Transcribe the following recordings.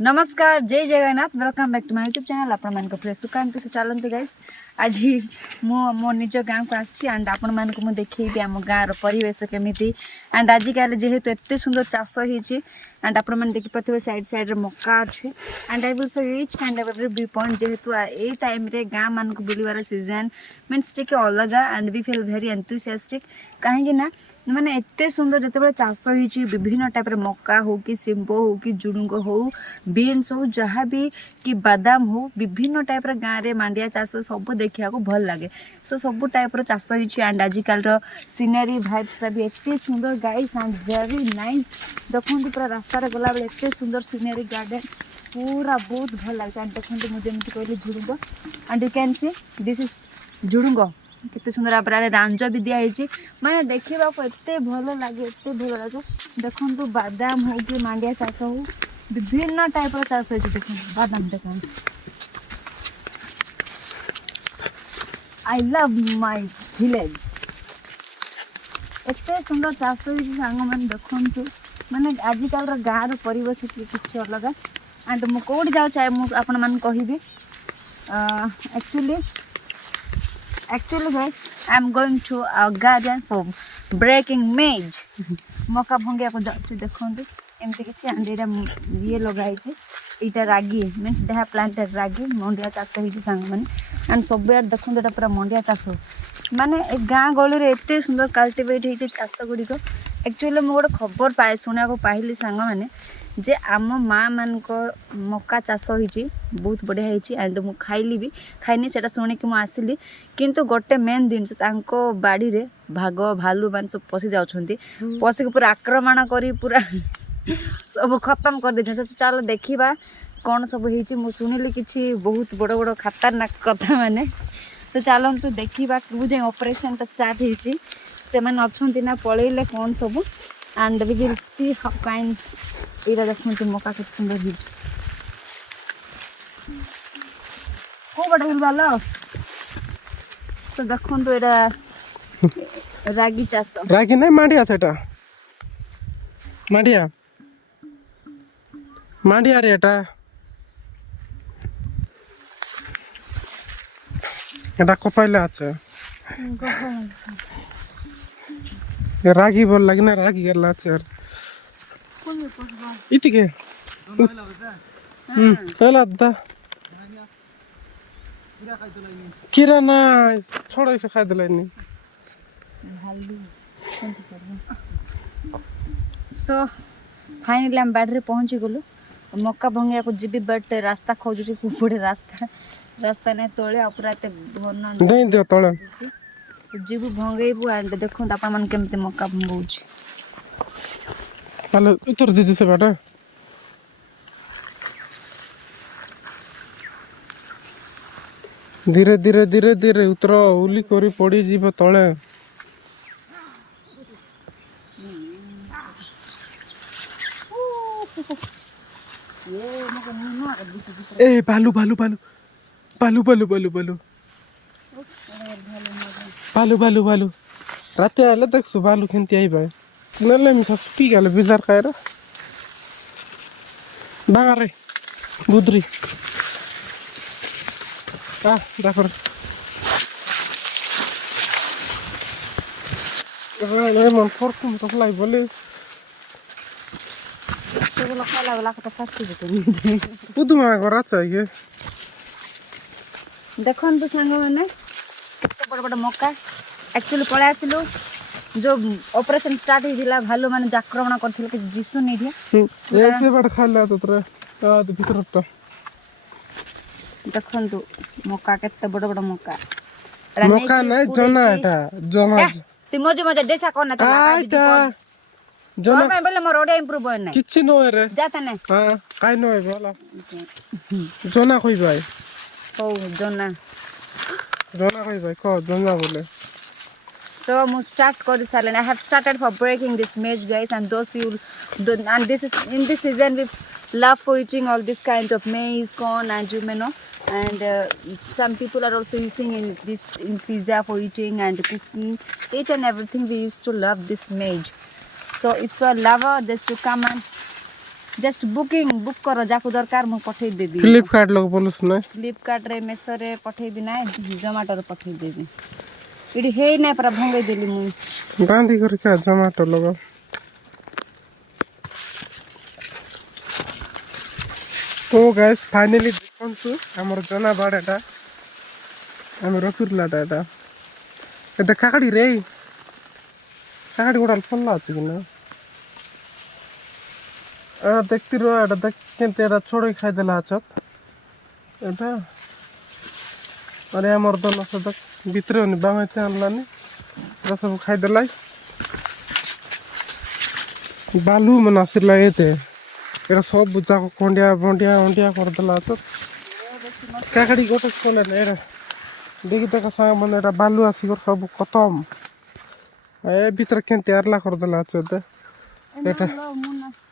नमस्कार जय Jagannath welcome back to my YouTube channel आपण मान प्रिय सुकांत से चलते गाइस आज मो निज गाँव को आसी एंड आपण मान को देखी आम गाँव परिवेश केमिति एंड आजिकल जेहेतु एत सुंदर चाष होती एंड आपण मैंने देखिपे साइड साइड मक्का अच्छे and I will show you each kind of every view point जेहेतु ए टाइम रे गाँ मान को बुलवार सीजन मीन्स टे अलग and we feel very enthusiastic कहीं ना माने एते सुंदर जिते चाष होती विभिन्न टाइप मक्का हो कि सिंबो हो कि जुड़ुंग हो बीन्स हो जहाँ भी कि बादाम हो विभिन्न टाइप गाँव में मांडिया चाष सब देखा भल लगे सो सब टाइप चाष होती एंड आजिकल सीनरी भाइब्स भी एत सुंदर गाइस एंड वेरी नाइस देखो पूरा रास्ता गला बेले एत सुंदर सीनरी गार्डन पूरा बहुत भल लगे एंड देखो मुझे कहली झुड़ुंग and you can see this is झुड़ुंग केते सुंदर आपरे रांज भी दिखाई मैंने देखा एत भल लगे एत भल लगे देखो बादाम हो कि मांडिया चाष हो विभिन्न टाइप चाष होती देख बादाम देख आई लव माय विलेज एत सुंदर चाष होती सांग मैंने देखु माने आजिकल गाँव परिवेश किसी अलग एंड मुझे कौट जाए मुझे कहि actually guys I am going to our garden for breaking maize मका भंगिया को जाऊँ देखो एमती किसी एंड ये लगाई यहाँ रागी मीन्स देहा प्लांटेड रागी मंडिया चाष होती सांग मैंने एंड सब देखो यहाँ पूरा मंडिया चाष माने गाँ गली में एत सुंदर कल्टिवेट होती चाष गुड़िक एक्चुअली मुझे गोटे खबर पाए शुणा पाइली सांग मैंने जे आम माँ मान मक्का चाष होती बहुत बढ़िया होती एंड मु खाइली भी खाइनी से शुणिक मुझे आसली किंतु गोटे मेन जिनस बाड़ी रे भाग भालू मान सब पशि जाऊँच पशिक पूरा आक्रमण कर पूरा सब खत्म कर दे चलो देखा कौन सब हो शुणिली कि बहुत बड़ बड़ खतरनाक कथा माने तो चलतु देखा जो ऑपरेशन स्टार्ट होती से मैंने अच्छा ना पलैले कौन सब and we will see how kind ये देखते मका के सुंदर हो बड़ा हिल वाला तो देखो तो ये रागी चाष रागी नहीं मांडिया सेटा मांडिया मांडिया रे एटा एटा कपाइले আছে रागी बोल लगी ना रागी करला আছে यार इतिके पहला दा किरा ना छोड़ो इसे खा दिलानी सो फाइनली हम बाड़ी पहुँची गलु मक्का भंगिया को जीबी बट रास्ता खोजुची कुपड़े रास्ता नहीं तले पूरा एत घन नहीं दियो तले जीबू भंगेबू एंड देखो आपण मन केमते मक्का भंगौची हेलो उतर दीजिए से बाटा धीरे धीरे धीरे धीरे उतर उली करी पड़ी जीव तले ए भालू भालू भालू भालू भालू भालू भालू भालू भालू भालू रात आले देखु भालू खेलती आई भाई नले मिसा सुपी गले बिजार खाएर बारे बुद्री आ दाखर ले मन फरकुम तो फ्लाई बोले सेगुलो खाइला वाला को तो सस्ती जते पुदुमा गरा चाहिए देखन तो सांग मैंने केते बड़ बड़ मक्का एक्चुअली पळे आसिलु जो ऑपरेशन स्टार्ट होइदिला भालू माने आक्रमण करथिल कि जिसु नहीं दिया ऐसे बड़ खाला तो तरे आ तो भीतर तो देखन तो मक्का केते बड़ बड़ मक्का मक्का नहीं जना एटा जना ती मजे मजे देसा कोन ना आटा जना मैं बोले मोर ओडे इंप्रूव होय नै किछि नो रे जाता नै हां काई नो है बोला जना कोई भाई ओ जना कोई भाई को जना बोले So I start कर साले I have started for breaking this maize guys and those you and this is in this season we love for eating all this kind of maize corn and you know and some people are also using in this in pizza for eating and cooking each and everything we used to love this maize. So if you are lover just to come and just book करो जाकु दरकार मु पठै देबी फ्लिपकार्ट लोग बोलुस न फ्लिपकार्ट रे meso रे पठै दिना जोमाटो रे पठै देबी ED हे नै पर भंगै देली मु बांधी कर क्या जोमाटो लोग तो गाइस फाइनली देखंतु हमर जना बाड़ाटा हम रखुरलाटा एटा काकड़ी रे काकड़ी गोडाल फल्ला अछि कि ना देखती रो एटा देख केनते एटा छोड़ै खाइ देला अछत एटा अरे हमर दोनो सदक भितरे नि बांगते आनलानी एटा सब खाइ देलाई बालू मना सिरला एते एटा सब बुझा को कोंडिया ओंडिया कर देला अछत काकड़ी गोटे कोले ने एटा देखि तक संग मन एटा बालू आसी कर सब खत्म ए भीतर केनते आरला कर देला अछत एटा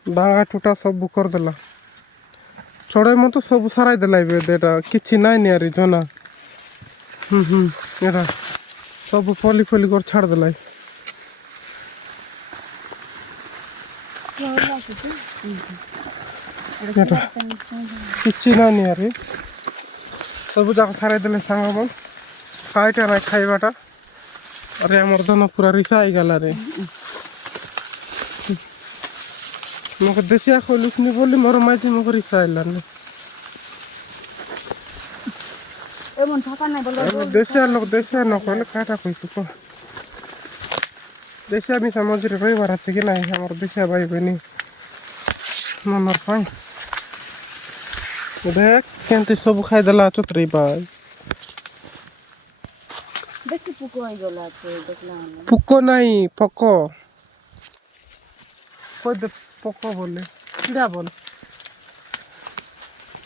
बांगा टूटा सब कर देला छोड़े म तो सब सराय देला बे देटा किछि नाइ नियारी जना एटा सब फली कर छाड़ देला एटा किछि ना नियारी सब जाक सराय देले संग मन खाइटा ना खाइबाटा अरे हमर दोनो पूरा रिसा आइ गला रे मको देसिया खोलुसनी बोली मोर माइती मको रिसा आइला ने ए मन थाका नै बोल देसिया न खोले काटा कइसु को देसिया मी समझ रे रही बार कि नहीं हमर देसिया भाई बनी ननर पाई देख केनते सब खाइ देला चतरी भाई बेसी पुको आइ गला छै देखला पुको नहीं पको कोई दे पको बोले किड़ा बोल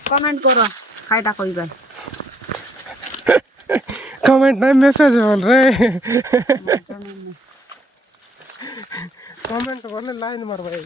कमेंट करो खाइटा कइबा कमेंट नहीं मैसेज बोल रे कमेंट बोले लाइन मार भाई